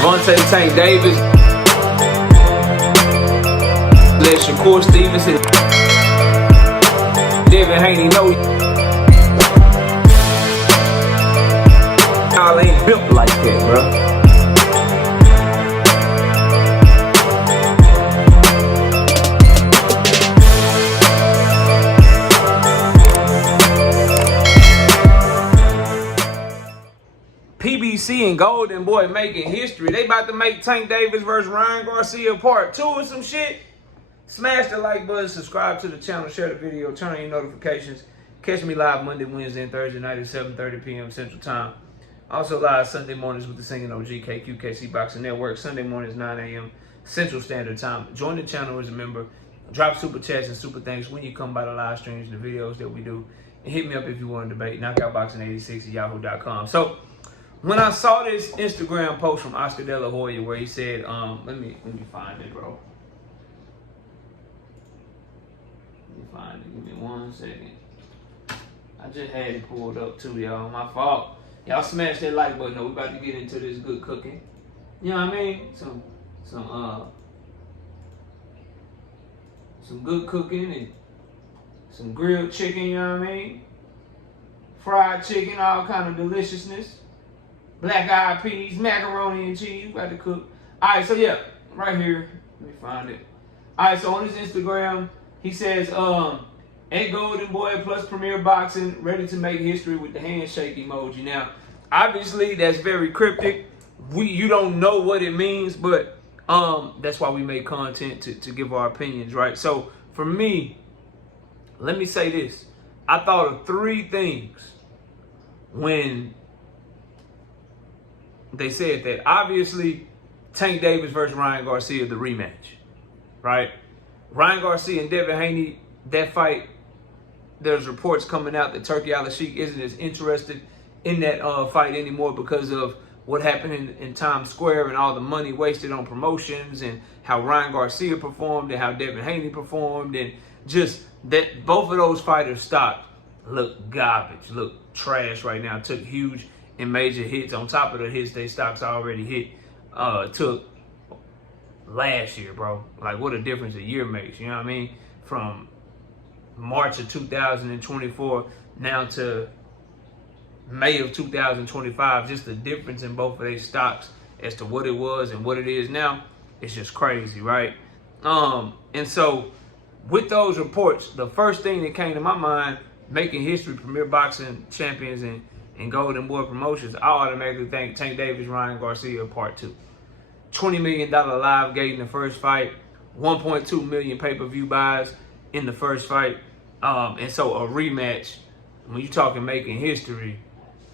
Gervonts, Tank Davis, let Shakur Stevenson, Devin Haney know y'all ain't built like that, bro. PBC and Golden Boy making history. They about to make Tank Davis versus Ryan Garcia part 2 or some shit. Smash the like button, subscribe to the channel, share the video, turn on your notifications. Catch me live Monday, Wednesday, and Thursday night at 7:30 p.m. Central Time. Also live Sunday mornings with the Singing OG KQKC Boxing Network. Sunday mornings 9 a.m. Central Standard Time. Join the channel as a member. Drop super chats and super thanks when you come by the live streams and the videos that we do. And hit me up if you want to debate. Knockoutboxing86 at yahoo.com. So, when I saw this Instagram post from Oscar De La Hoya where he said, let me find it, bro. Let me find it. Give me 1 second. I just had it pulled up too, y'all. My fault. Y'all smash that like button. We about to get into this good cooking. You know what I mean? Some good cooking and some grilled chicken. You know what I mean? Fried chicken, all kind of deliciousness. Black eyed peas, macaroni and cheese. We got to cook. All right, so yeah, right here. Let me find it. All right, so on his Instagram, he says, at Golden Boy plus Premier Boxing, ready to make history with the handshake emoji. Now, obviously, that's very cryptic. You don't know what it means, but that's why we make content to give our opinions, right? So for me, let me say this. I thought of 3 things when they said that. Obviously, Tank Davis versus Ryan Garcia, the rematch, right? Ryan Garcia and Devin Haney, that fight, there's reports coming out that Turki Al-Sheikh isn't as interested in that fight anymore because of what happened in Times Square and all the money wasted on promotions and how Ryan Garcia performed and how Devin Haney performed, and just that both of those fighters' stock look garbage, look trash right now, took huge and major hits on top of the hits they stocks already hit, took last year, bro. Like, what a difference a year makes, you know what I mean? From March of 2024 now to May of 2025, just the difference in both of their stocks as to what it was and what it is now, it's just crazy, right? And so with those reports, the first thing that came to my mind, making history, Premier Boxing Champions and Golden Boy Promotions, I automatically think Tank Davis, Ryan Garcia part 2. $20 million live gate in the first fight, 1.2 million pay-per-view buys in the first fight. And so a rematch, when you're talking making history,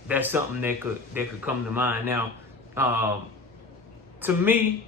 that's something that could come to mind. Now, to me,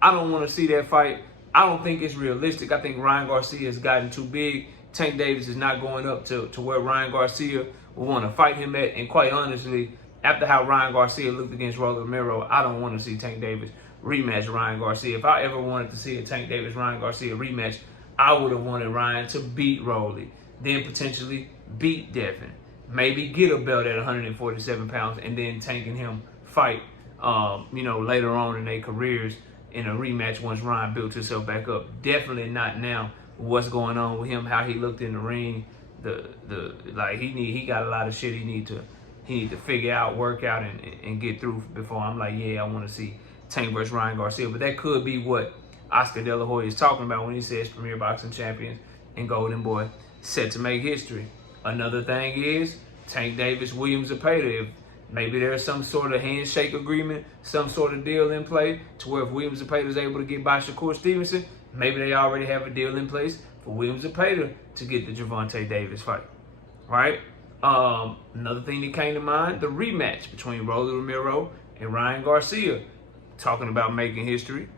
I don't want to see that fight. I don't think it's realistic. I think Ryan Garcia has gotten too big. Tank Davis is not going up to where Ryan Garcia will want to fight him at. And quite honestly, after how Ryan Garcia looked against Rolly Romero, I don't want to see Tank Davis rematch Ryan Garcia. If I ever wanted to see a Tank Davis Ryan Garcia rematch, I would have wanted Ryan to beat Rolly, then potentially beat Devin, maybe get a belt at 147 pounds, and then Tank and him fight, later on in their careers in a rematch once Ryan built himself back up. Definitely not now. What's going on with him? How he looked in the ring? He got a lot of shit he need to figure out, work out, and get through before I'm like, yeah, I want to see Tank versus Ryan Garcia. But that could be what Oscar De La Hoya is talking about when he says Premier Boxing Champions and Golden Boy set to make history. Another thing is Tank Davis, William Zepeda. If maybe there's some sort of handshake agreement, some sort of deal in play to where if William Zepeda is able to get by Shakur Stevenson, maybe they already have a deal in place for William Zepeda to get the Gervonts Davis fight, right? Another thing that came to mind, the rematch between Rolly Romero and Ryan Garcia, talking about making history.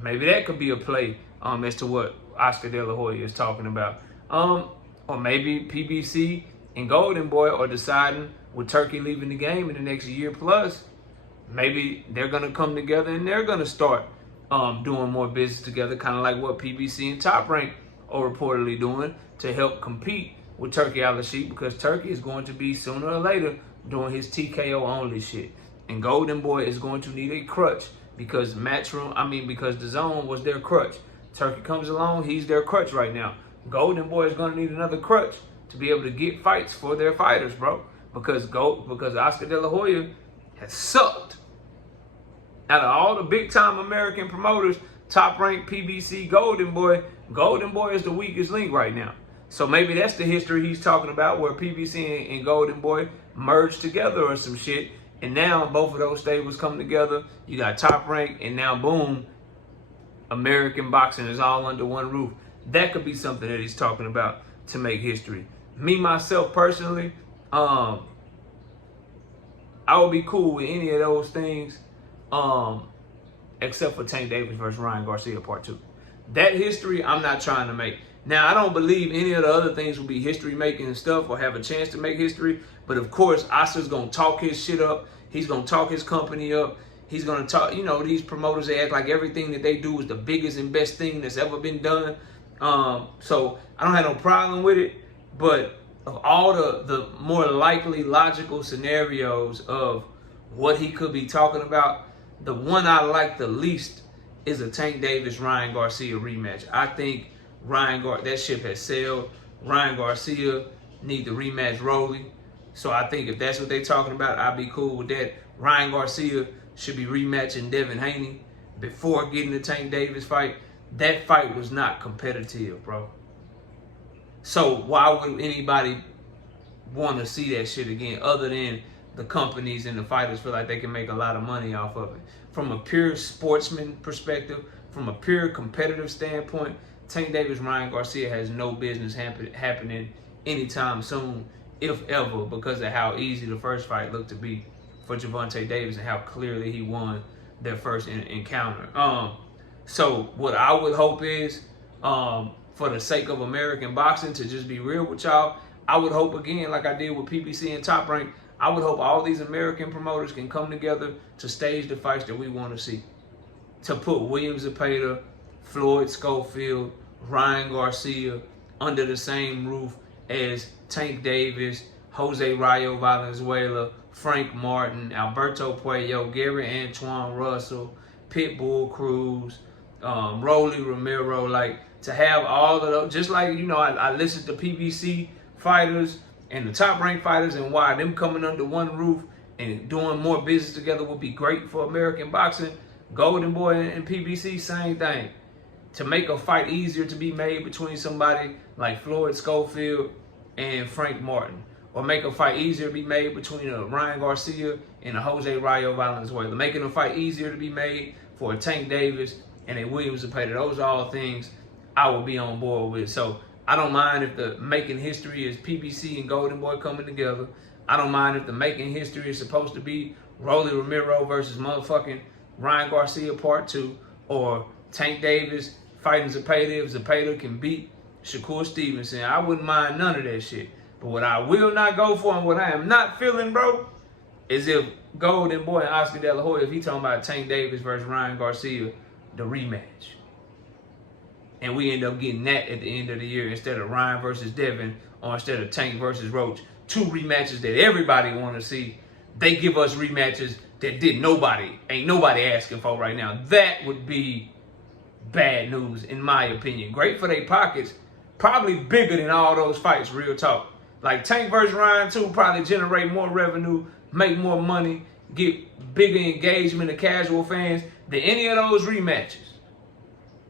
Maybe that could be a play as to what Oscar De La Hoya is talking about. Or maybe PBC and Golden Boy are deciding with Turki leaving the game in the next year plus, maybe they're going to come together and they're going to start doing more business together, kind of like what PBC and Top Rank are reportedly doing to help compete with Turki Al-Sheikh, because Turki is going to be sooner or later doing his TKO only shit. And Golden Boy is going to need a crutch because because the Zone was their crutch. Turkey comes along, he's their crutch right now. Golden Boy is gonna need another crutch to be able to get fights for their fighters, bro. Because Oscar De La Hoya has sucked. Out of all the big time American promoters, Top Rank, PBC, Golden Boy is the weakest link right now. So maybe that's the history he's talking about, where PBC and Golden Boy merged together or some shit. And now both of those stables come together. You got Top Rank, and now boom, American boxing is all under one roof. That could be something that he's talking about to make history. Me, myself, personally, I would be cool with any of those things, except for Tank Davis versus Ryan Garcia Part 2. That history, I'm not trying to make. Now, I don't believe any of the other things will be history-making and stuff or have a chance to make history. But, of course, Oscar's going to talk his shit up. He's going to talk his company up. He's going to talk, these promoters, they act like everything that they do is the biggest and best thing that's ever been done. So I don't have no problem with it. But of all the more likely logical scenarios of what he could be talking about, the one I like the least is a Tank Davis Ryan Garcia rematch. I think that ship has sailed. Ryan Garcia need to rematch Rolly. So I think if that's what they're talking about, I'd be cool with that. Ryan Garcia should be rematching Devin Haney before getting the Tank Davis fight. That fight was not competitive, bro. So why would anybody want to see that shit again, other than the companies and the fighters feel like they can make a lot of money off of it? From a pure sportsman perspective, from a pure competitive standpoint, Tank Davis, Ryan Garcia has no business happening anytime soon, if ever, because of how easy the first fight looked to be for Gervonts Davis and how clearly he won their first encounter. So what I would hope is, for the sake of American boxing, to just be real with y'all, I would hope, again, like I did with PBC and Top Rank, I would hope all these American promoters can come together to stage the fights that we want to see. To put William Zepeda, Floyd Schofield, Ryan Garcia under the same roof as Tank Davis, Jose Rayo Valenzuela, Frank Martin, Alberto Puello, Gary Antoine Russell, Pitbull Cruz, Rolly Romero, like to have all of those, just like, I listened to PBC fighters and the Top Rank fighters, and why them coming under one roof and doing more business together would be great for American boxing. Golden Boy and PBC, same thing. To make a fight easier to be made between somebody like Floyd Schofield and Frank Martin, or make a fight easier to be made between a Ryan Garcia and a Jose Rayo Valenzuela, making a fight easier to be made for a Tank Davis and a William Zepeda. Those are all things I would be on board with. So I don't mind if the making history is PBC and Golden Boy coming together. I don't mind if the making history is supposed to be Rolly Romero versus motherfucking Ryan Garcia Part 2, or Tank Davis fighting Zepeda if Zepeda can beat Shakur Stevenson. I wouldn't mind none of that shit. But what I will not go for, and what I am not feeling, bro, is if Golden Boy and Oscar De La Hoya, if he talking about Tank Davis versus Ryan Garcia, the rematch, and we end up getting that at the end of the year instead of Ryan versus Devin, or instead of Tank versus Roach, two rematches that everybody want to see. They give us rematches that ain't nobody asking for right now. That would be bad news, in my opinion. Great for their pockets, probably bigger than all those fights, real talk. Like Tank versus Ryan 2 probably generate more revenue, make more money, get bigger engagement of casual fans than any of those rematches,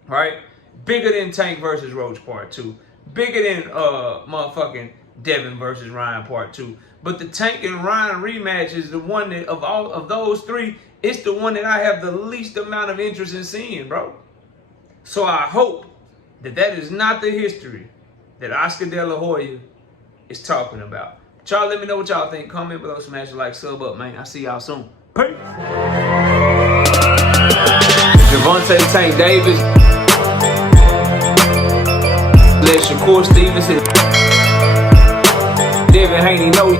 right? Bigger than Tank versus Roach Part 2. Bigger than motherfucking Devin versus Ryan Part 2. But the Tank and Ryan rematch is the one that, of all of those three, it's the one that I have the least amount of interest in seeing, bro. So I hope that that is not the history that Oscar De La Hoya is talking about. But y'all let me know what y'all think. Comment below, smash the like, sub up, man. I'll see y'all soon. Peace. Gervonts Tank Davis. Let Shakur Stevenson. Devin Haney know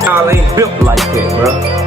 y'all ain't built like that, bro.